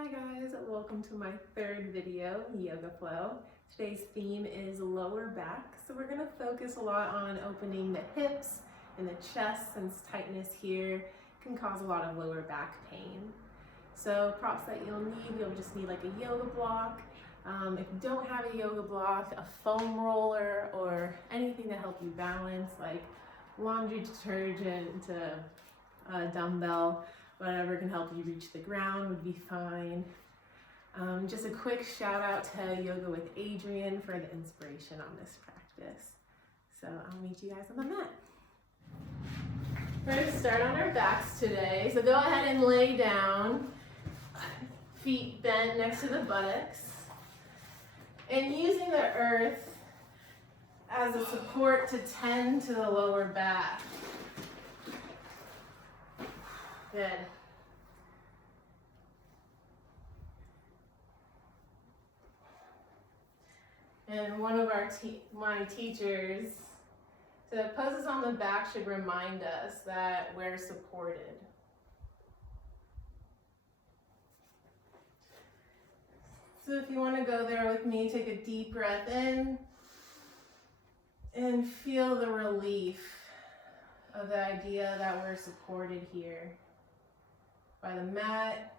Hi guys, welcome to my third video, Yoga Flow. Today's theme is lower back, so we're going to focus a lot on opening the hips and the chest, since tightness here can cause a lot of lower back pain. So props that you'll just need like a yoga block. If you don't have a yoga block, a foam roller or anything to help you balance, like laundry detergent, a dumbbell, whatever can help you reach the ground would be fine. Just a quick shout out to Yoga with Adrienne for the inspiration on this practice. So I'll meet you guys on the mat. We're going to start on our backs today. So go ahead and lay down, feet bent next to the buttocks, and using the earth as a support to tend to the lower back. Good. And one of my teachers said poses on the back should remind us that we're supported. So if you want to go there with me, take a deep breath in and feel the relief of the idea that we're supported here by the mat,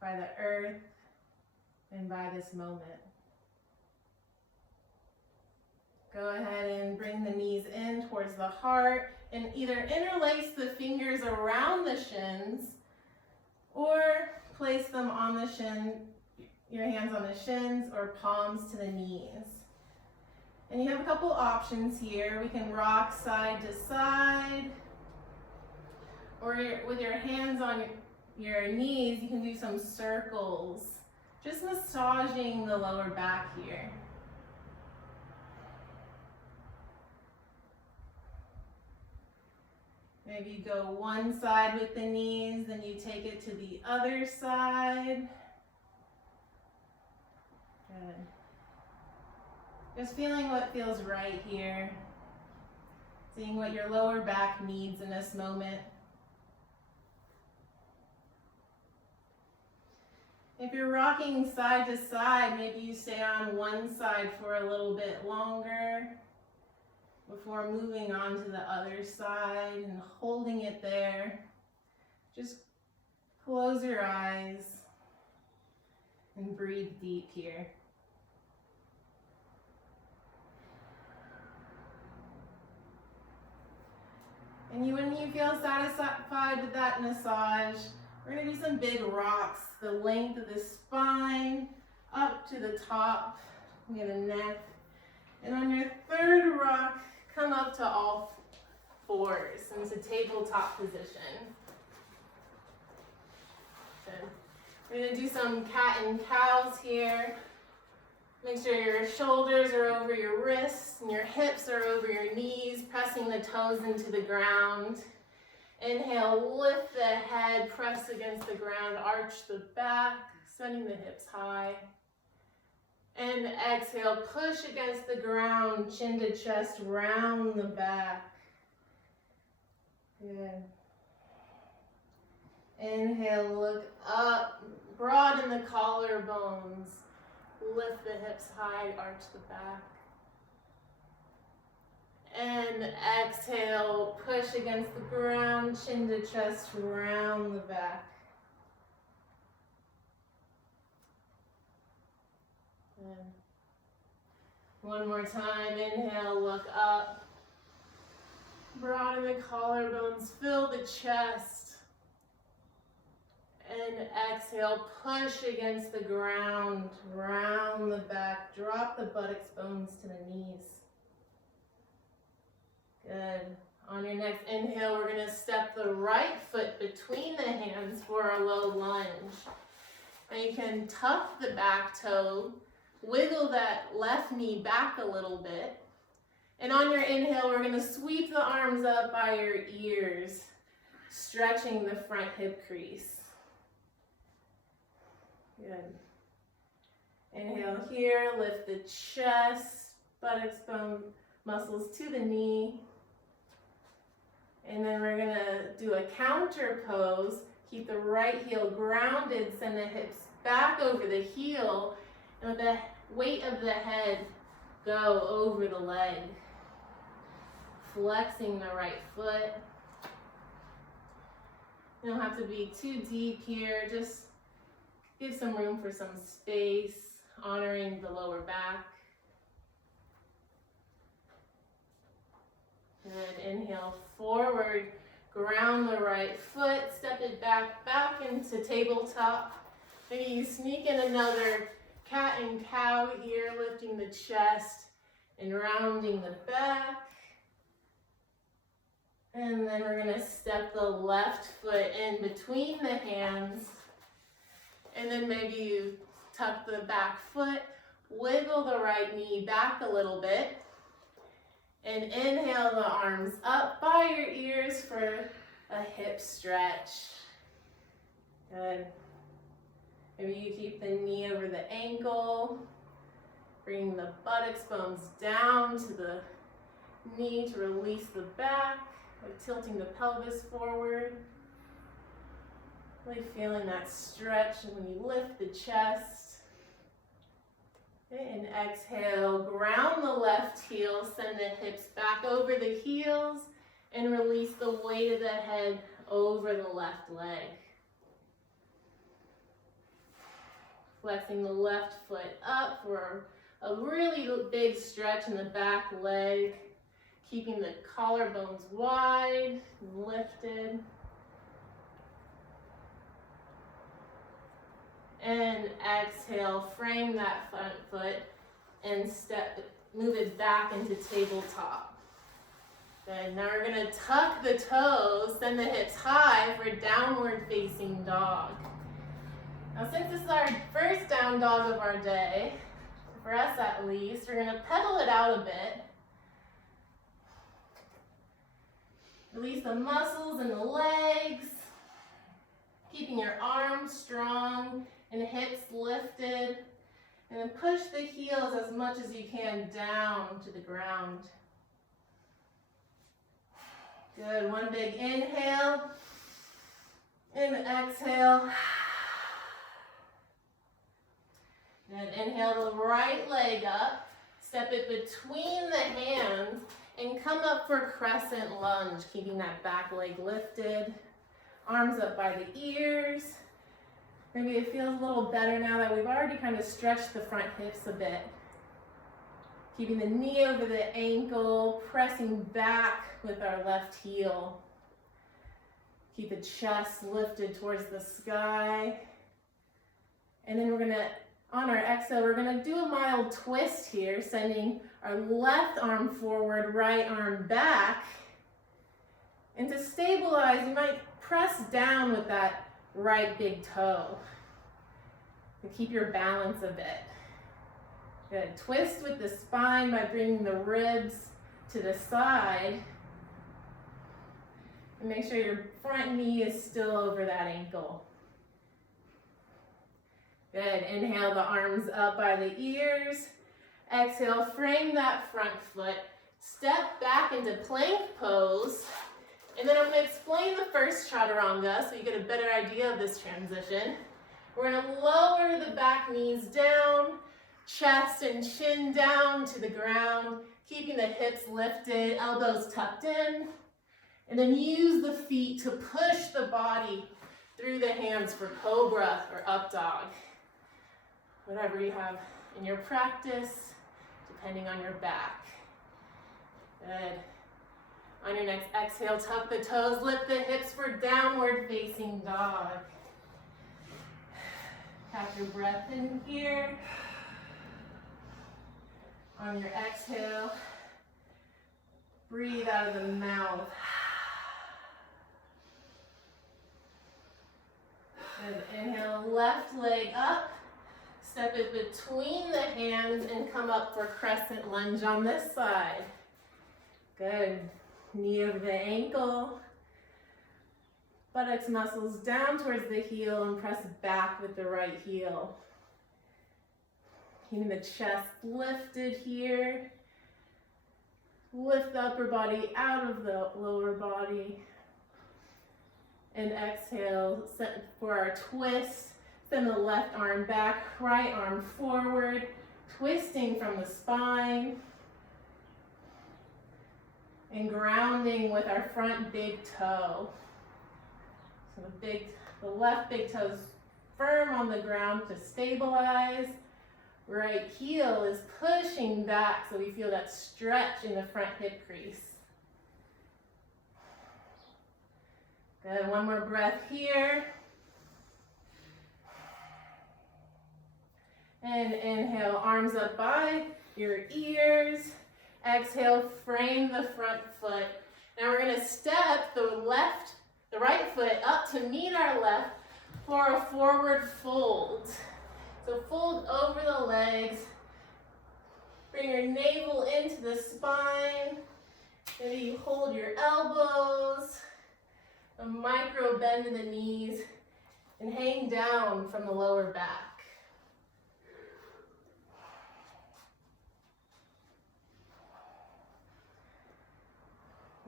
by the earth, and by this moment. Go ahead and bring the knees in towards the heart and either interlace the fingers around the shins or place them on the shin, your hands on the shins or palms to the knees. And you have a couple options here. We can rock side to side, or with your hands on your knees, you can do some circles, just massaging the lower back here. Maybe you go one side with the knees, then you take it to the other side. Good. Just feeling what feels right here. Seeing what your lower back needs in this moment. If you're rocking side to side, maybe you stay on one side for a little bit longer before moving on to the other side and holding it there. Just close your eyes and breathe deep here. And when you feel satisfied with that massage, we're going to do some big rocks, the length of the spine up to the top of the neck. And on your third rock, come up to all fours into tabletop position. Good. We're going to do some cat and cows here. Make sure your shoulders are over your wrists and your hips are over your knees, pressing the toes into the ground. Inhale, lift the head, press against the ground, arch the back, sending the hips high. And exhale, push against the ground, chin to chest, round the back. Good. Inhale, look up, broaden the collarbones. Lift the hips high, arch the back. And exhale, push against the ground, chin to chest, round the back. Good. One more time, inhale, look up. Broaden the collarbones, fill the chest. And exhale, push against the ground, round the back, drop the buttocks bones to the knees. Good. On your next inhale, we're going to step the right foot between the hands for a low lunge. And you can tuck the back toe, wiggle that left knee back a little bit. And on your inhale, we're going to sweep the arms up by your ears, stretching the front hip crease. Good. Inhale here, lift the chest, buttocks, bone muscles to the knee. And then we're gonna do a counter pose, Keep the right heel grounded, send the hips back over the heel, and with the weight of the head, go over the leg. Flexing the right foot. You don't have to be too deep here, just give some room for some space, honoring the lower back. Good, inhale forward, ground the right foot, step it back into tabletop. Maybe you sneak in another cat and cow here, lifting the chest and rounding the back. And then we're gonna step the left foot in between the hands. And then maybe you tuck the back foot, wiggle the right knee back a little bit. And inhale the arms up by your ears for a hip stretch. Good. Maybe you keep the knee over the ankle. Bring the buttocks bones down to the knee to release the back. Like tilting the pelvis forward. Really feeling that stretch when you lift the chest. Okay, and exhale, ground the left heel, send the hips back over the heels, and release the weight of the head over the left leg. Flexing the left foot up for a really big stretch in the back leg. Keeping the collarbones wide and lifted. And exhale, frame that front foot and move it back into tabletop. Good, now we're gonna tuck the toes, send the hips high for downward facing dog. Now since this is our first down dog of our day, for us at least, we're gonna pedal it out a bit. Release the muscles in the legs, keeping your arms strong and hips lifted. And then push the heels as much as you can down to the ground. Good, one big inhale and exhale. And inhale the right leg up, step it between the hands, and come up for crescent lunge, keeping that back leg lifted. Arms up by the ears. Maybe it feels a little better now that we've already kind of stretched the front hips a bit. Keeping the knee over the ankle, pressing back with our left heel. Keep the chest lifted towards the sky. And then we're gonna, on our exhale, we're gonna do a mild twist here, sending our left arm forward, right arm back. And to stabilize, you might press down with that right big toe. And keep your balance a bit. Good. Twist with the spine by bringing the ribs to the side. And make sure your front knee is still over that ankle. Good. Inhale the arms up by the ears. Exhale, frame that front foot. Step back into plank pose. And then I'm going to explain the first chaturanga so you get a better idea of this transition. We're going to lower the back knees down, chest and chin down to the ground, keeping the hips lifted, elbows tucked in. And then use the feet to push the body through the hands for cobra or up dog. Whatever you have in your practice, depending on your back. Good. On your next exhale, tuck the toes, lift the hips for downward facing dog. Catch your breath in here. On your exhale, breathe out of the mouth. Good. Inhale, left leg up. Step it between the hands and come up for crescent lunge on this side. Good. Knee over the ankle. Buttocks muscles down towards the heel and press back with the right heel. Keeping the chest lifted here. Lift the upper body out of the lower body. And exhale for our twist. Send the left arm back, right arm forward, twisting from the spine. And grounding with our front big toe. So the left big toe's firm on the ground to stabilize. Right heel is pushing back so we feel that stretch in the front hip crease. Good, one more breath here. And inhale, arms up by your ears. Exhale, frame the front foot. Now we're gonna step the right foot up to meet our left for a forward fold. So fold over the legs. Bring your navel into the spine. Maybe you hold your elbows. A micro bend in the knees and hang down from the lower back.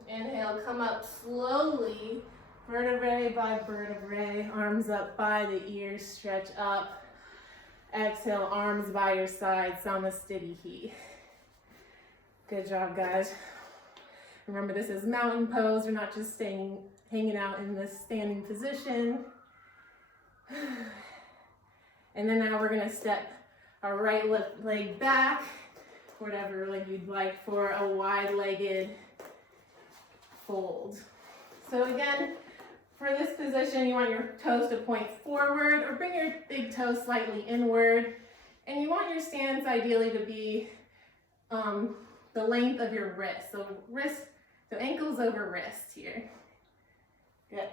Inhale, come up slowly, vertebrae by vertebrae, arms up by the ears, stretch up. Exhale, arms by your side, Samasthiti. Good job, guys. Remember, this is mountain pose. We're not just hanging out in this standing position. And then now we're gonna step our right leg back, whatever leg you'd like, for a wide-legged fold. So again, for this position, you want your toes to point forward or bring your big toe slightly inward. And you want your stance ideally to be the length of your wrist. So ankles over wrist here. Good.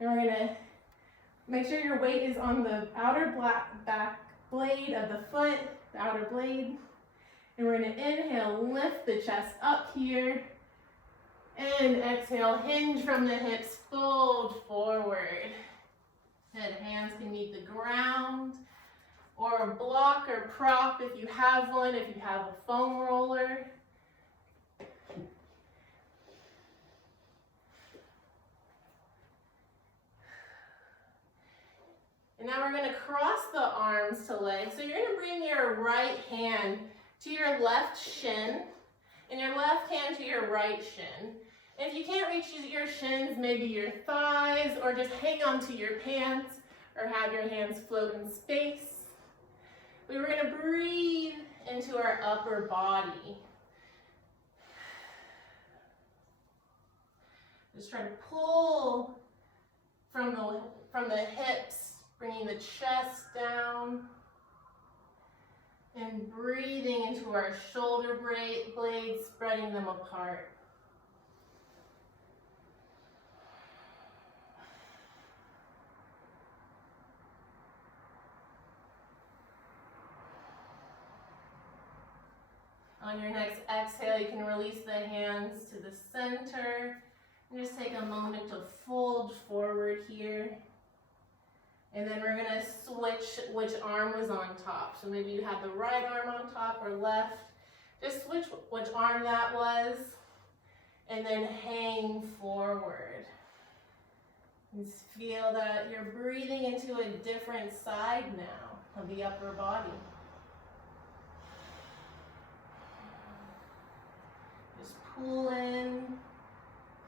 And we're gonna make sure your weight is on the outer back blade of the foot, the outer blade. And we're gonna inhale, lift the chest up here. And exhale, hinge from the hips, fold forward. Good, hands can meet the ground, or a block or prop if you have one, if you have a foam roller. And now we're gonna cross the arms to legs. So you're gonna bring your right hand to your left shin, and your left hand to your right shin. If you can't reach your shins, maybe your thighs, or just hang on to your pants, or have your hands float in space. We were gonna breathe into our upper body. Just try to pull from the hips, bringing the chest down. And breathing into our shoulder blades, spreading them apart. On your next exhale, you can release the hands to the center. And just take a moment to fold forward here. And then we're gonna switch which arm was on top. So maybe you had the right arm on top or left. Just switch which arm that was. And then hang forward. And feel that you're breathing into a different side now of the upper body. Just pull in,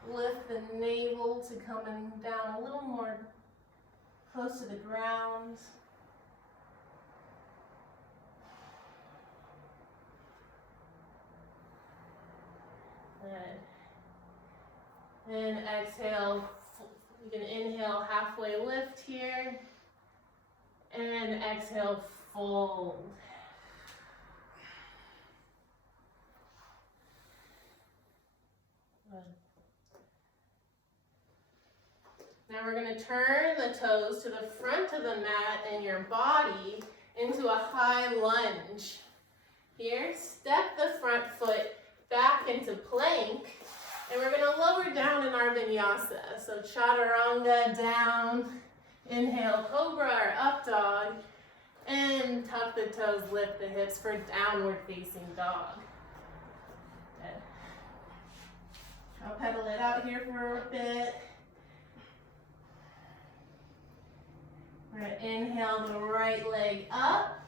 lift the navel to coming down a little more close to the ground. Good. And exhale. You can inhale, halfway lift here. And exhale, fold. Good. Now we're going to turn the toes to the front of the mat and your body into a high lunge. Here, step the front foot back into plank, and we're going to lower down in our vinyasa. So chaturanga down, inhale, cobra or up dog, and tuck the toes, lift the hips for downward facing dog. Good. I'll pedal it out here for a bit. We're going to inhale the right leg up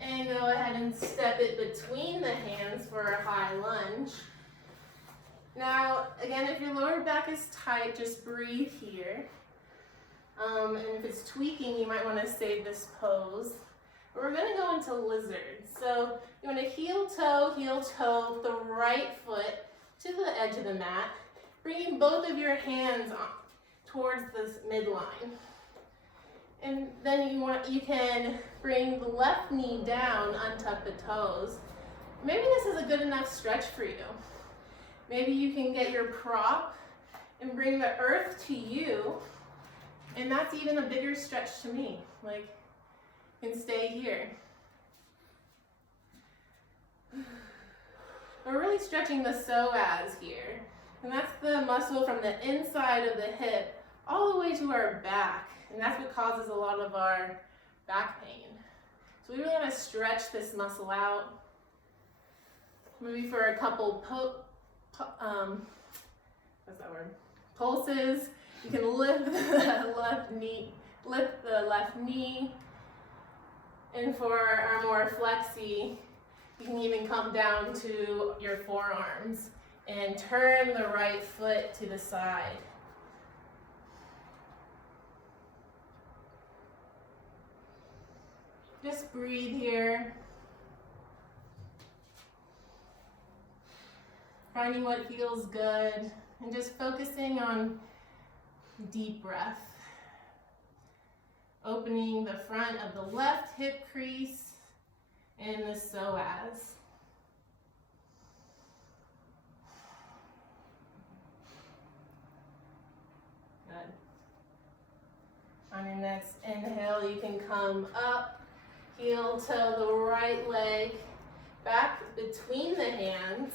and go ahead and step it between the hands for a high lunge. Now, again, if your lower back is tight, just breathe here. And if it's tweaking, you might want to save this pose. We're going to go into lizard. So you want to heel toe, the right foot to the edge of the mat, bringing both of your hands on, towards this midline. And then you can bring the left knee down, untuck the toes. Maybe this is a good enough stretch for you. Maybe you can get your prop and bring the earth to you, and that's even a bigger stretch to me. Like, you can stay here. We're really stretching the psoas here, and that's the muscle from the inside of the hip all the way to our back, and that's what causes a lot of our back pain. So we really want to stretch this muscle out. Maybe for a couple pulses. You can lift the left knee, and for our more flexy, you can even come down to your forearms and turn the right foot to the side. Just breathe here. Finding what feels good and just focusing on deep breath. Opening the front of the left hip crease and the psoas. Good. On your next inhale, you can come up, heel toe the right leg back between the hands,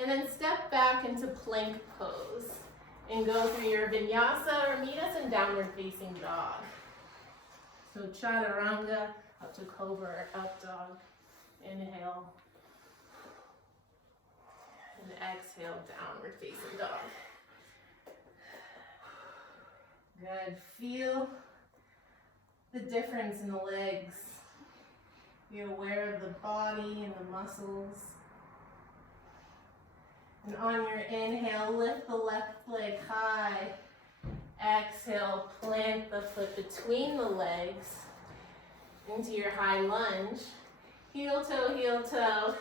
and then step back into plank pose and go through your vinyasa or meet us in downward facing dog. So chaturanga, up to cobra or up dog. Inhale. And exhale, downward facing dog. Good. Feel the difference in the legs. Be aware of the body and the muscles. And on your inhale, lift the left leg high. Exhale, plant the foot between the legs into your high lunge. Heel toe,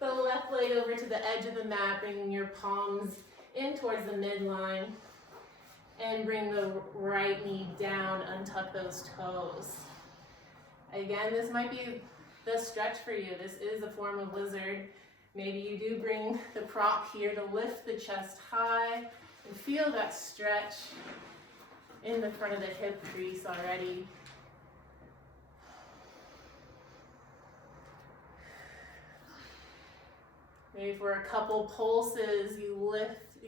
the left leg over to the edge of the mat, bringing your palms in towards the midline. And bring the right knee down, untuck those toes. Again, this might be the stretch for you. This is a form of lizard. Maybe you do bring the prop here to lift the chest high and feel that stretch in the front of the hip crease already. Maybe for a couple pulses, you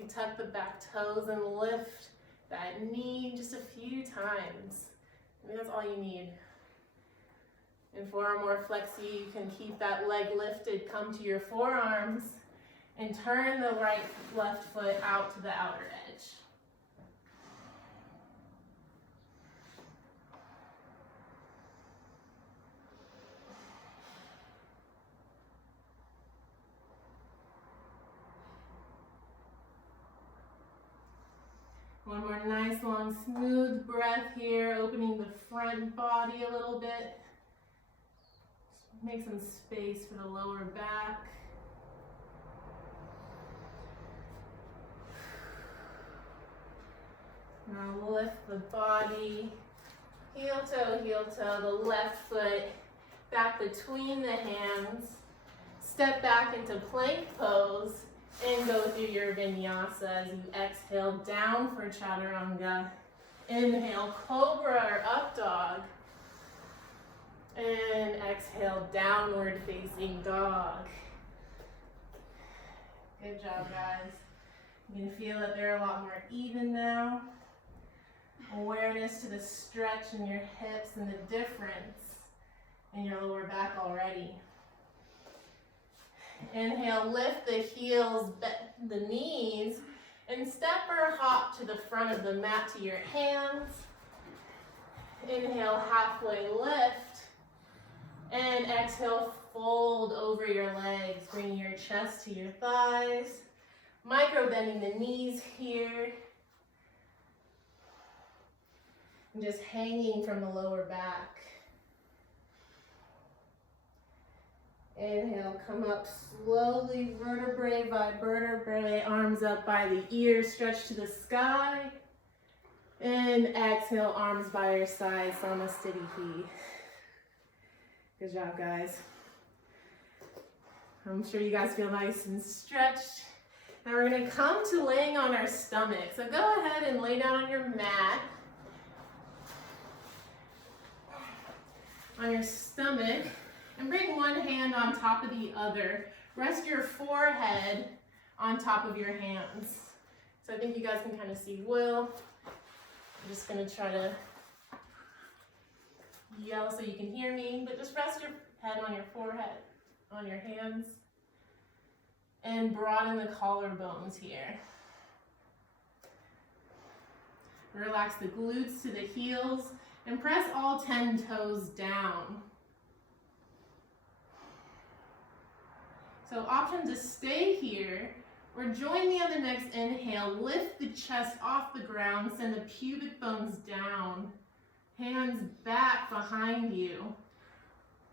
tuck the back toes and lift that knee just a few times. Maybe that's all you need. And for a more flexy, you can keep that leg lifted, come to your forearms, and turn the left foot out to the outer edge. One more nice, long, smooth breath here, opening the front body a little bit. Make some space for the lower back. Now lift the body, heel toe, the left foot back between the hands. Step back into plank pose and go through your vinyasa as you exhale down for chaturanga. Inhale, cobra or up dog. And exhale, downward facing dog. Good job, guys. You can feel that they're a lot more even now. Awareness to the stretch in your hips and the difference in your lower back already. Inhale, lift the heels, the knees, and step or hop to the front of the mat to your hands. Inhale, halfway lift. And exhale, fold over your legs, bringing your chest to your thighs. Micro bending the knees here. And just hanging from the lower back. Inhale, come up slowly, vertebrae by vertebrae, arms up by the ears, stretch to the sky. And exhale, arms by your sides, Samasthiti. Good job, guys. I'm sure you guys feel nice and stretched. Now we're gonna come to laying on our stomach. So go ahead and lay down on your mat. On your stomach, and bring one hand on top of the other. Rest your forehead on top of your hands. So I think you guys can kind of see Will. I'm just gonna try to yell so you can hear me, but just rest your head on your forehead, on your hands, and broaden the collarbones here. Relax the glutes to the heels and press all 10 toes down. So option to stay here, or join me on the next inhale. Lift the chest off the ground, send the pubic bones down. Hands back behind you.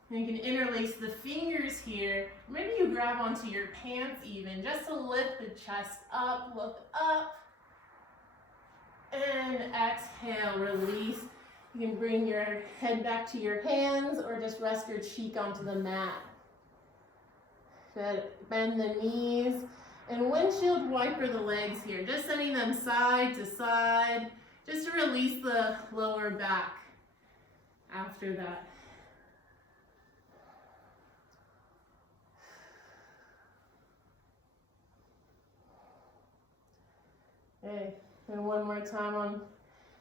And you can interlace the fingers here. Maybe you grab onto your pants even, just to lift the chest up, look up. And exhale, release. You can bring your head back to your hands or just rest your cheek onto the mat. Good. Bend the knees and windshield wiper the legs here, just sending them side to side, just to release the lower back after that. Okay, and one more time on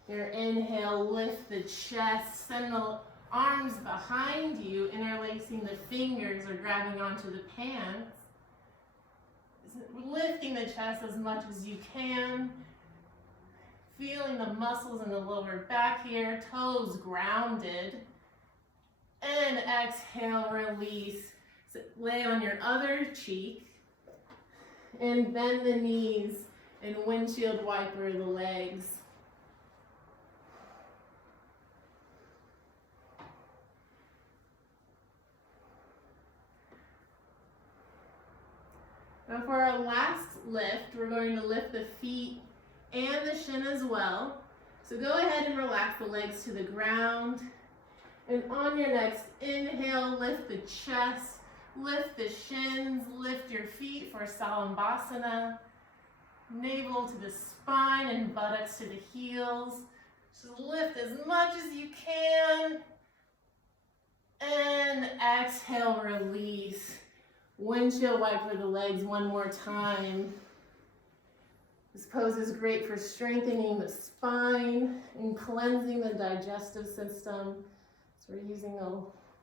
your inhale, lift the chest, send the arms behind you, interlacing the fingers or grabbing onto the pants. Lifting the chest as much as you can. Feeling the muscles in the lower back here, toes grounded. And exhale, release. So lay on your other cheek and bend the knees and windshield wiper the legs. Now for our last lift, we're going to lift the feet and the shin as well. So go ahead and relax the legs to the ground. And on your next inhale, lift the chest, lift the shins, lift your feet for Salambhasana. Navel to the spine and buttocks to the heels. Just lift as much as you can. And exhale, release. Windshield wiper the legs one more time. This pose is great for strengthening the spine and cleansing the digestive system. So we're using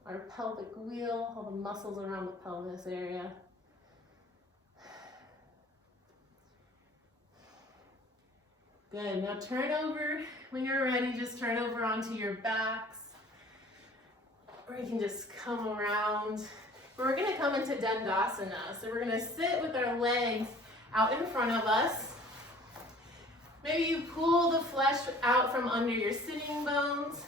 our pelvic wheel, all the muscles around the pelvis area. Good, now turn over. When you're ready, just turn over onto your backs. Or you can just come around. We're gonna come into Dandasana. So we're gonna sit with our legs out in front of us. Maybe you pull the flesh out from under your sitting bones.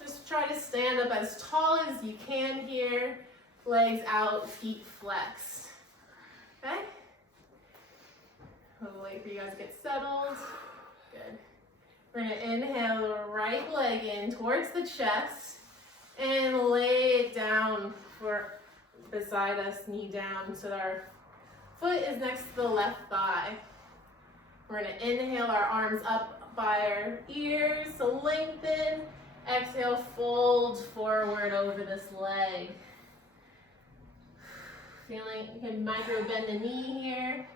Just try to stand up as tall as you can here. Legs out, feet flexed. Okay? We'll wait for you guys to get settled. Good. We're gonna inhale the right leg in towards the chest and lay it down beside us, knee down, so our foot is next to the left thigh. We're gonna inhale our arms up by our ears, so lengthen. Exhale, fold forward over this leg. Feeling, you can micro bend the knee here.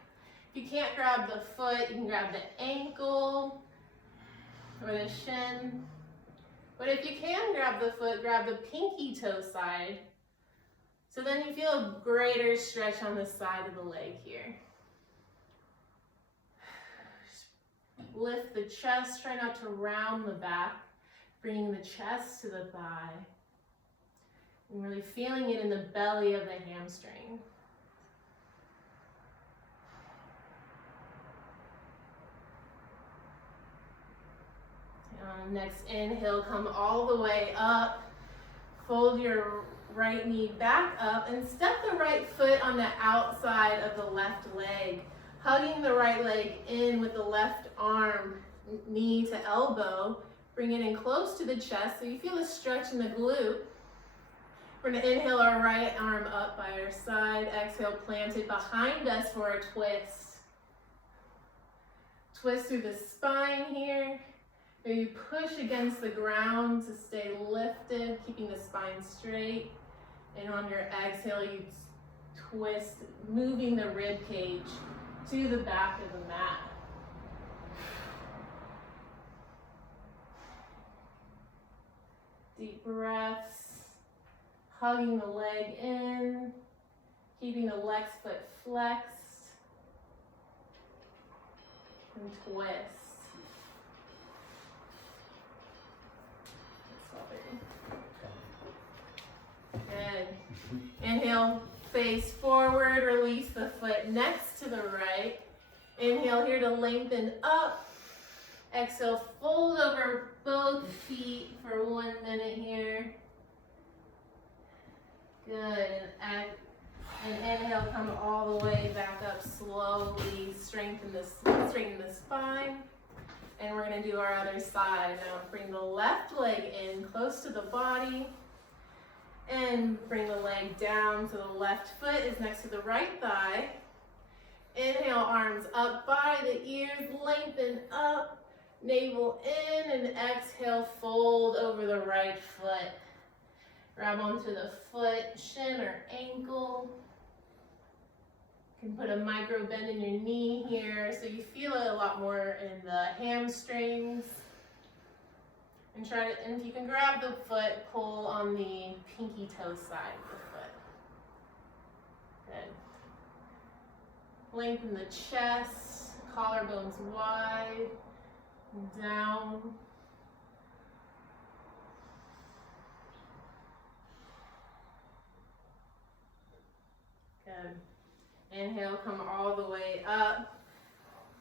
If you can't grab the foot, you can grab the ankle or the shin. But if you can grab the foot, grab the pinky toe side. So then you feel a greater stretch on the side of the leg here. Lift the chest, try not to round the back. bringing the chest to the thigh. And really feeling it in the belly of the hamstring. Next inhale, come all the way up. Fold your right knee back up and step the right foot on the outside of the left leg. Hugging the right leg in with the left arm, knee to elbow. Bring it in close to the chest so you feel a stretch in the glute. We're going to inhale our right arm up by our side. Exhale, planted behind us for a twist. Twist through the spine here. Maybe push against the ground to stay lifted, keeping the spine straight. And on your exhale, you twist, moving the rib cage to the back of the mat. Deep breaths, hugging the leg in, keeping the left foot flexed, and twist. Good. Inhale, face forward, release the foot next to the right. Inhale here to lengthen up. Exhale, fold over both feet for 1 minute here. Good. And inhale, come all the way back up slowly. Straighten the spine. And we're going to do our other side. Now bring the left leg in close to the body. And bring the leg down so the left foot is next to the right thigh. Inhale, arms up by the ears, lengthen up, navel in, and exhale, fold over the right foot. Grab onto the foot, shin or ankle. You can put a micro bend in your knee here so you feel it a lot more in the hamstrings. And and if you can grab the foot, pull on the pinky toe side of the foot. Good. Lengthen the chest, collarbones wide, and down. Good. Inhale, come all the way up.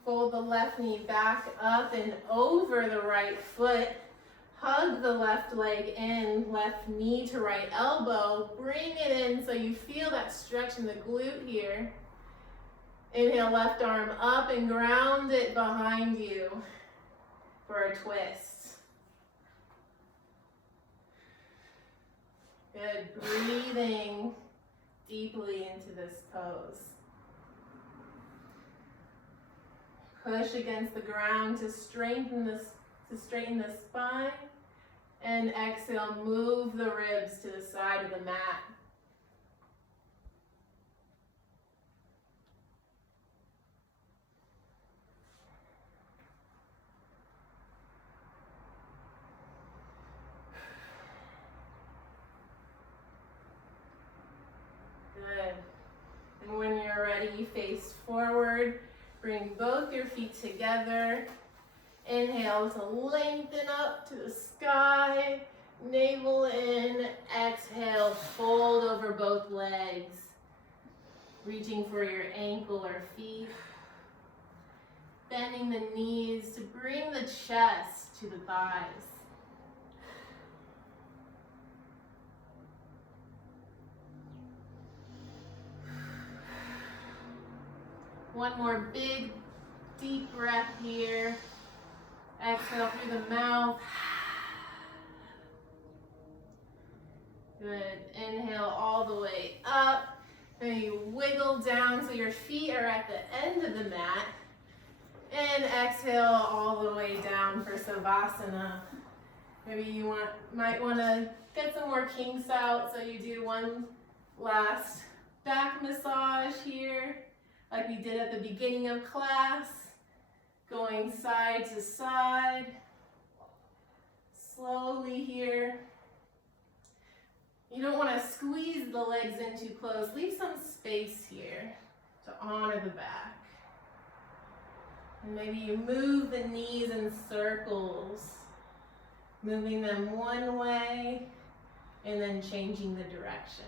Fold the left knee back up and over the right foot. Hug the left leg in, left knee to right elbow. Bring it in so you feel that stretch in the glute here. Inhale, left arm up and ground it behind you for a twist. Good. Breathing deeply into this pose. Push against the ground to straighten the spine. And exhale, move the ribs to the side of the mat. Good. And when you're ready, face forward. Bring both your feet together. Inhale to lengthen up to the sky. Navel in. Exhale, fold over both legs. Reaching for your ankle or feet. Bending the knees to bring the chest to the thighs. One more big, deep breath here. Exhale through the mouth. Good. Inhale all the way up. Then you wiggle down so your feet are at the end of the mat. And exhale all the way down for Savasana. Maybe you might want to get some more kinks out, so you do one last back massage here, like we did at the beginning of class. Going side to side, slowly here. You don't want to squeeze the legs in too close. Leave some space here to honor the back. And maybe you move the knees in circles. moving them one way and then changing the direction.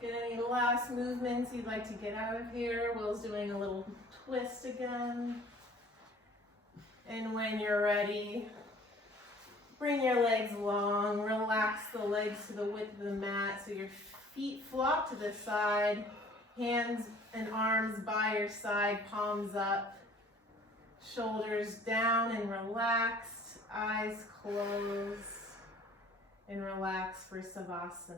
Get any last movements you'd like to get out of here? Will's doing a little twist again. And when you're ready, bring your legs long, relax the legs to the width of the mat so your feet flop to the side, hands and arms by your side, palms up, shoulders down and relaxed, eyes closed, and relax for Savasana.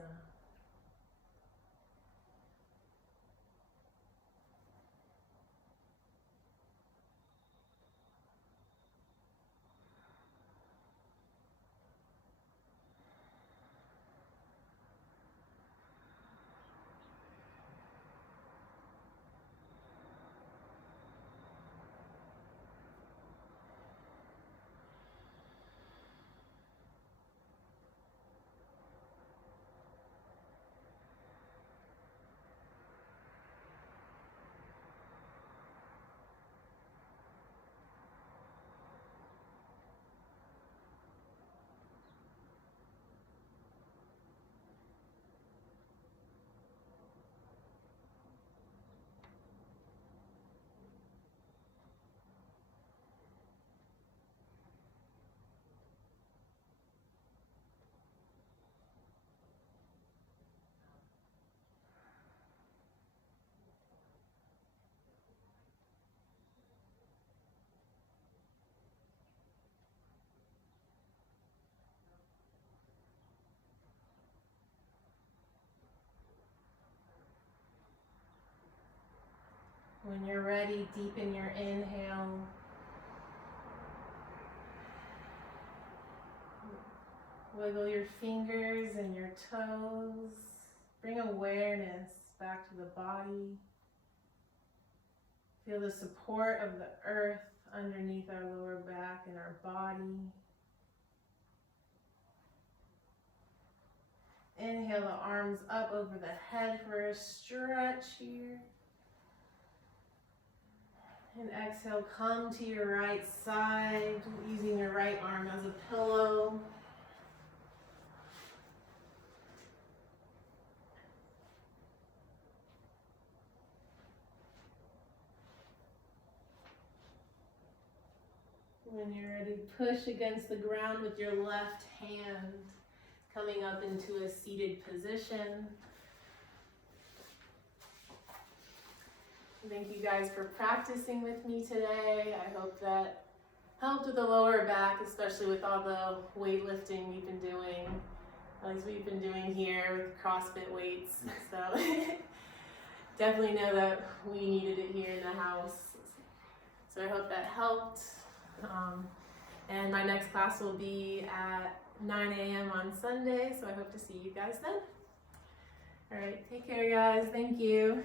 When you're ready, deepen your inhale. Wiggle your fingers and your toes. Bring awareness back to the body. Feel the support of the earth underneath our lower back and our body. Inhale the arms up over the head for a stretch here. And exhale, come to your right side, using your right arm as a pillow. When you're ready, push against the ground with your left hand, coming up into a seated position. Thank you guys for practicing with me today. I hope that helped with the lower back, especially with all the weightlifting we've been doing, at least we've been doing here with CrossFit weights. So definitely know that we needed it here in the house. So I hope that helped. And my next class will be at 9 a.m. on Sunday, so I hope to see you guys then. All right, take care guys, thank you.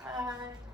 Bye.